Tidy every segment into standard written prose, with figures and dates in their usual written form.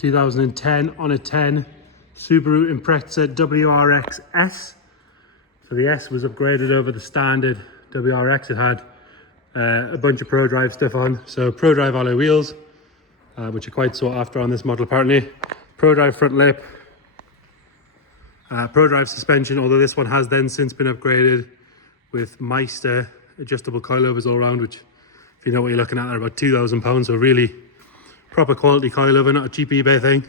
2010 on a 10 Subaru Impreza WRX-S. So the S was upgraded over the standard WRX. It had a bunch of Pro Drive stuff on. So Pro Drive alloy wheels, which are quite sought after on this model apparently. Pro Drive front lip. Pro Drive suspension, although this one has then since been upgraded with Meister adjustable coilovers all around, which, if you know what you're looking at, they're about £2,000. So really proper quality coilover, not a cheap eBay thing.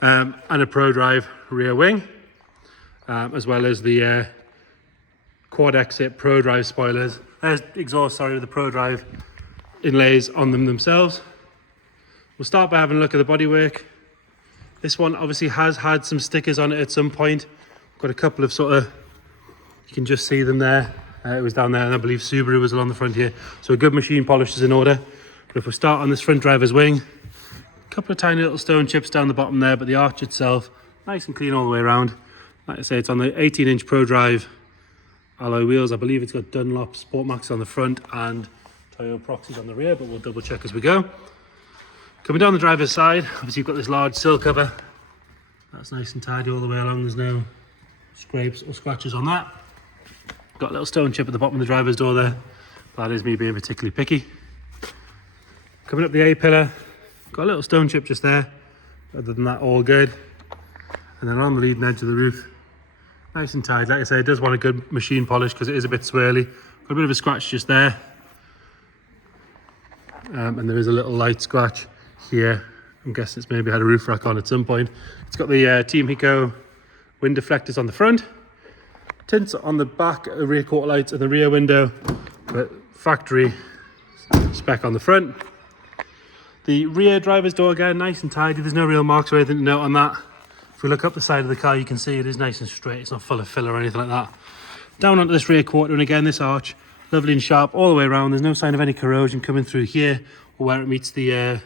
And a Pro Drive rear wing, as well as the quad exit Pro Drive spoilers. There's exhaust, sorry, with the Pro Drive inlays on them themselves. We'll start by having a look at the bodywork. This one obviously has had some stickers on it at some point. Got a couple of sort of, you can just see them there. It was down there, and I believe Subaru was along the front here. So a good machine polish is in order. But if we start on this front driver's wing, a couple of tiny little stone chips down the bottom there, but the arch itself, nice and clean all the way around. Like I say, it's on the 18-inch Pro Drive alloy wheels. I believe it's got Dunlop Sport Max on the front and Toyo Proxies on the rear, but we'll double check as we go. Coming down the driver's side, obviously you've got this large sill cover. That's nice and tidy all the way along. There's no scrapes or scratches on that. Got a little stone chip at the bottom of the driver's door there. That is me being particularly picky. Coming up the A-pillar, got a little stone chip just there. Other than that, all good. And then on the leading edge of the roof, nice and tidy. Like I say, it does want a good machine polish because it is a bit swirly. Got a bit of a scratch just there. And there is a little light scratch here. I'm guessing it's maybe had a roof rack on at some point. It's got the Team Hiko wind deflectors on the front. Tints on the back, rear quarter lights and the rear window, but factory spec on the front. The rear driver's door again, nice and tidy. There's no real marks or anything to note on that. If we look up the side of the car, you can see it is nice and straight. It's not full of filler or anything like that. Down onto this rear quarter, and again, this arch, lovely and sharp all the way around. There's no sign of any corrosion coming through here or where it meets the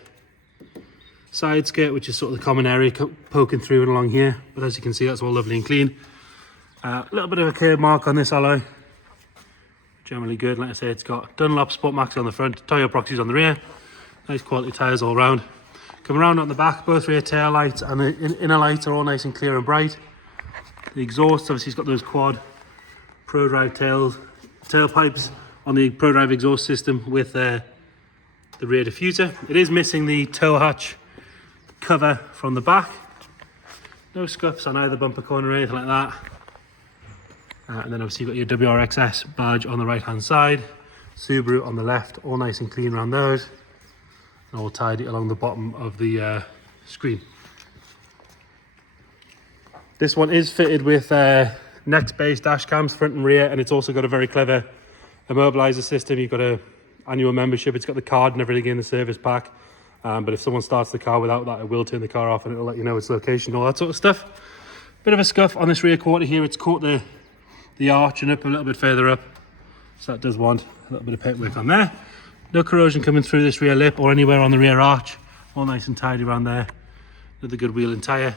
side skirt, which is sort of the common area poking through and along here. But as you can see, that's all lovely and clean. A little bit of a curb mark on this alloy. Generally good. Like I say, it's got Dunlop Sport Max on the front, Toyo Proxies on the rear. Nice quality tyres all around. Coming around on the back, both rear tail lights and the inner lights are all nice and clear and bright. The exhaust, obviously, it's got those quad Pro Drive tailpipes on the Pro Drive exhaust system with the rear diffuser. It is missing the tow hatch cover from the back. No scuffs on either bumper corner or anything like that. And then obviously you've got your WRX-S badge on the right hand side, Subaru on the left, all nice and clean around those, and all tidy along the bottom of the screen. This one is fitted with next-based dash cams front and rear, and it's also got a very clever immobilizer system. You've got a annual membership, it's got the card and everything in the service pack, but if someone starts the car without that, it will turn the car off and it'll let you know its location, all that sort of stuff. Bit of a scuff on this rear quarter here. It's caught the arch and up a little bit further up, so that does want a little bit of paintwork on there. No corrosion coming through this rear lip or anywhere on the rear arch, all nice and tidy around there. Another good wheel and tyre.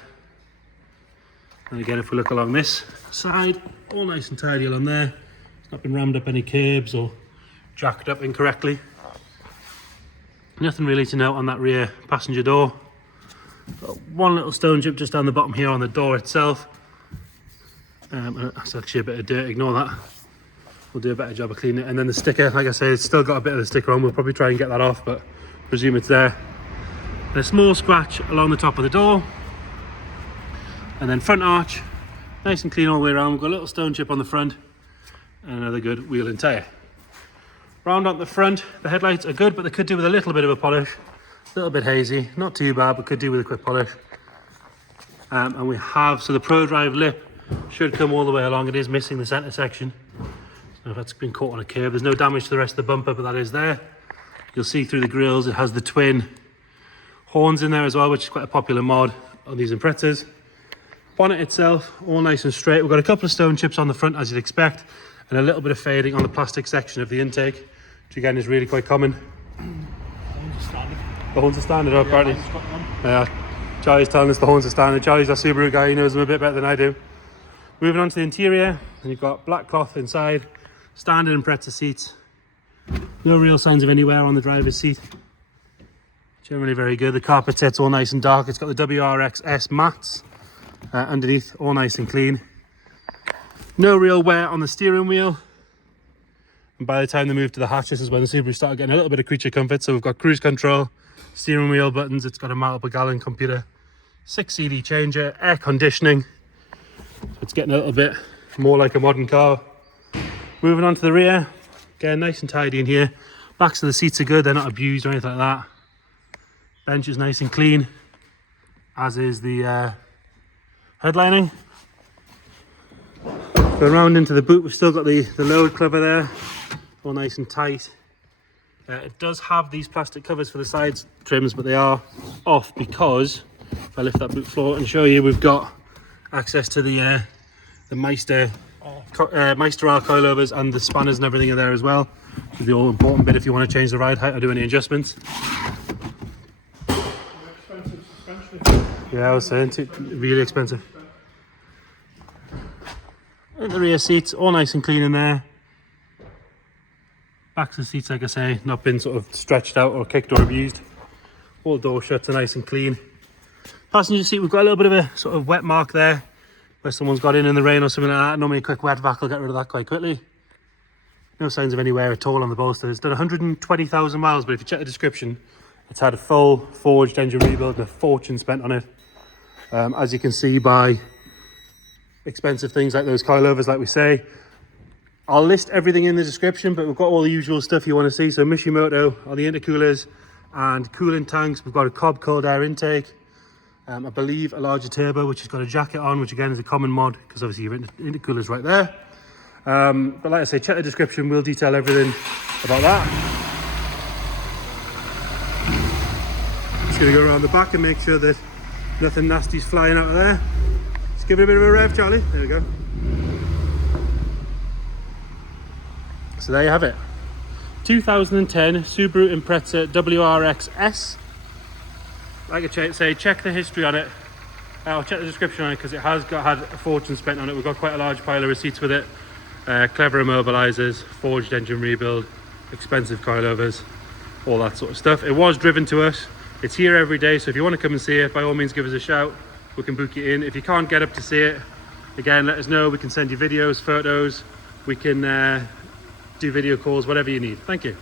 And again, if we look along this side, all nice and tidy along there. It's not been rammed up any curbs or jacked up incorrectly. Nothing really to note on that rear passenger door. Got one little stone chip just down the bottom here on the door itself. That's actually a bit of dirt, ignore that. We'll do a better job of cleaning it. And then the sticker, like I say, it's still got a bit of the sticker on. We'll probably try and get that off, but presume it's there. And a small scratch along the top of the door. And then front arch, nice and clean all the way around. We've got a little stone chip on the front and another good wheel and tyre. Round on the front, the headlights are good, but they could do with a little bit of a polish. A little bit hazy, not too bad, but could do with a quick polish. And we have, so the Pro Drive lip should come all the way along. It is missing the centre section. So that's been caught on a curb. There's no damage to the rest of the bumper, but that is there. You'll see through the grills, it has the twin horns in there as well, which is quite a popular mod on these Imprezas. Bonnet itself, all nice and straight. We've got a couple of stone chips on the front, as you'd expect, and a little bit of fading on the plastic section of the intake, which again is really quite common. The horns are standard, apparently. Charlie's telling us the horns are standard. Charlie's a Subaru guy, he knows them a bit better than I do. Moving on to the interior, and you've got black cloth inside, standard Impreza seats. No real signs of any wear on the driver's seat. Generally very good. The carpet set's all nice and dark. It's got the WRX-S mats underneath, all nice and clean. No real wear on the steering wheel. And by the time they moved to the hatch, this is when the Subaru started getting a little bit of creature comfort. So we've got cruise control, steering wheel buttons. It's got a mile per gallon computer, 6 CD changer, air conditioning. So it's getting a little bit more like a modern car. Moving on to the rear, again nice and tidy in here. Backs of the seats are good, they're not abused or anything like that. Bench is nice and clean, as is the headlining. Go around into the boot, we've still got the load cover there, all nice and tight. It does have these plastic covers for the sides trims, but they are off because, if I lift that boot floor and show you, we've got access to the Meister R coilovers, and the spanners and everything are there as well. So the all important bit if you want to change the ride height or do any adjustments. Yeah, I was saying, really expensive. And the rear seats, all nice and clean in there. Backs of the seats, like I say, not been sort of stretched out or kicked or abused. All door shuts are nice and clean. Passenger seat, we've got a little bit of a sort of wet mark there, where someone's got in the rain or something like that. Normally a quick wet vac will get rid of that quite quickly. No signs of any wear at all on the bolster. It's done 120,000 miles, but if you check the description, it's had a full forged engine rebuild and a fortune spent on it. As you can see by expensive things like those coilovers, like we say. I'll list everything in the description, but we've got all the usual stuff you want to see. So Mishimoto on the intercoolers and coolant tanks. We've got a Cobb cold air intake. I believe a larger turbo, which has got a jacket on, which again is a common mod because obviously your intercooler's right there. But like I say, check the description, we'll detail everything about that. Just gonna go around the back and make sure that nothing nasty's flying out of there. Just give it a bit of a rev, Charlie. There we go. So there you have it. 2010 Subaru Impreza WRX-S. Like I say, check the history on it. I'll check the description on it because it has had a fortune spent on it. We've got quite a large pile of receipts with it. Clever immobilizers, forged engine rebuild, expensive coilovers, all that sort of stuff. It was driven to us. It's here every day, so if you want to come and see it, by all means give us a shout. We can book you in. If you can't get up to see it, again, let us know. We can send you videos, photos. We can do video calls, whatever you need. Thank you.